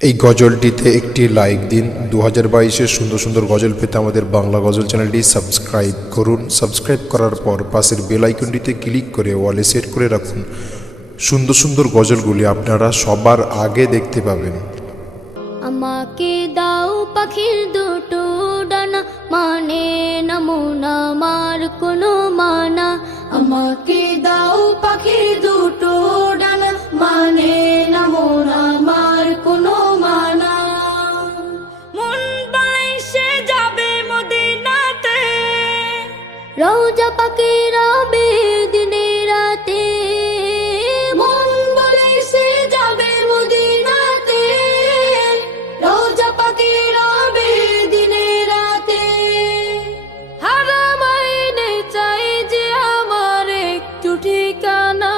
এই গজলটিতে একটি লাইক দিন। 2022-এর সুন্দর সুন্দর গজল পেতে আমাদের বাংলা গজল চ্যানেলটি সাবস্ক্রাইব করুন। সাবস্ক্রাইব করার পর পাশের বেল আইকনটিতে ক্লিক করে ওয়ালে সেট করে রাখুন। সুন্দর সুন্দর গজলগুলি আপনারা সবার আগে দেখতে পাবেন। আমাকে দাও পাখির দুটো ডানা, মানে না মন আমার কোনো মানা। আমাকে দাও পাখির দুটো ডানা, মানে না মন আমার কোনো মানা। মন বলে সে যাবে মদিনাতে, রওজা পাকে রবে দিনে রাতে। মন বলে সে যাবে মদিনাতে, রওজা পাকে রবে দিনে রাতে। হারাম আইনে চাই যে আমার একটু ঠিকানা।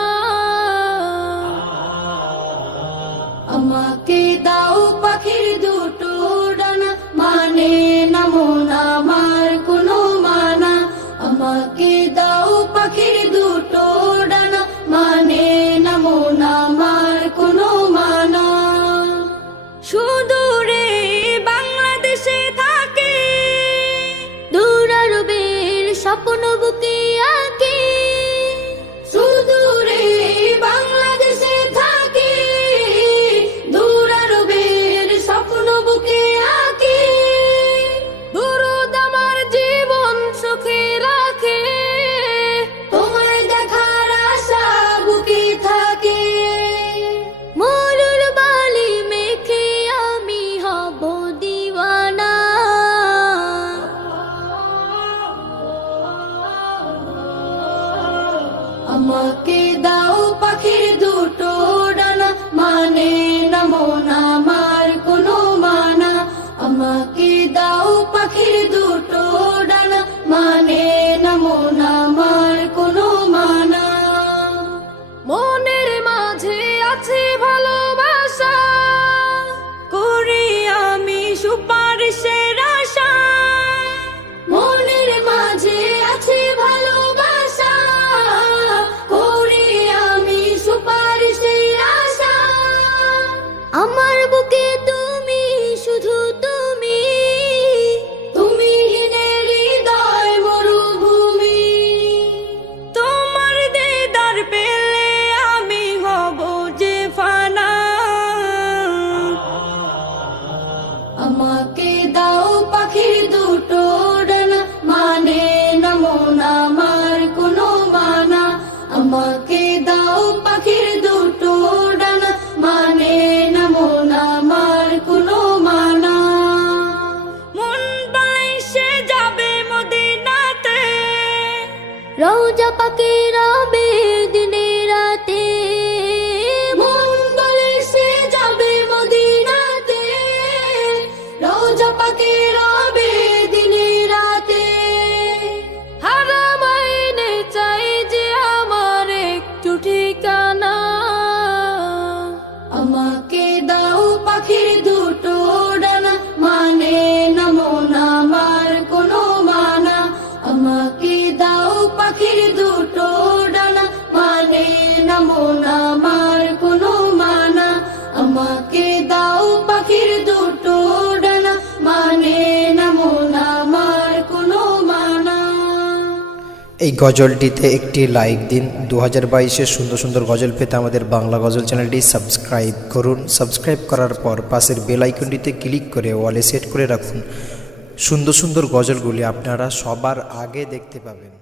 আমাকে দাও পাখির দুটো ডানা, মানে না মন আমার কোনো মানা। আমাকে দাও পাখির দুটো ডানা, মানে না মন আমার কোনো মানা। সুদূরে বাংলাদেশে থাকে, দূর আরবের স্বপ্ন বুকে আঁকে। সুদূরে বাংলাদেশে থাকে, দূর আরবের স্বপ্ন বুকে আঁকে। দুরুদ আমার জীবন সুখে রাখে, তোমায় দেখার আশা বুকে থাকে। মরুর বালি মেখে আমি হব দিওয়ানা। আমাকে দাও পাখির দুটো ডানা, মানে না মন আমার কোনো মানা। আমাকে দাও পাখির দুটো ডানা, মানে না মন আমার কোনো মানা। মনের মাঝে আছে ভালোবাসা, করি আমি সুপারিশের আশা। মনের মাঝে আছে ভালোবাসা, করি আমি সুপারিশের আশা। আমার বুকে তুমি, শুধু তুমি, তুমি হীনের হৃদয় মরুভূমি। তোমার দিদার পেলে আমি হব যে ফানা। আমাকে দাও পাখির দুটো ডানা, মানে না মন আমার কোনো মানা। আমাকে দাও পাখির দুটো ডানা, মানে না মন আমার কোনো মানা। মন বলে সে যাবে মদিনাতে, রওজা পাকে রবে দিনে রাতে। মন বলে সে যাবে মদিনাতে, রওজা পাকে রবে দিনে রাতে। হারাম আইনে চাই যে আমার একটু ঠিকানা। আমাকে দাও পাখির দুটো ডানা, মানে না মন আমার কোনো মানা। আমাকে দাও পাখির দুটো ডানা, মানে না মন আমার কোনো মানা। আমাকে দাও পাখির দুটো ডানা, মানে না মন আমার কোনো মানা। এই গজলটিতে একটি লাইক দিন। 2022-এর সুন্দর সুন্দর গজল পেতে আমাদের বাংলা গজল চ্যানেলটি সাবস্ক্রাইব করুন। সাবস্ক্রাইব করার পর পাশের বেল আইকনটিতে ক্লিক করে ওয়ালে সেট করে রাখুন। সুন্দর সুন্দর গজলগুলি আপনারা সবার আগে দেখতে পাবেন।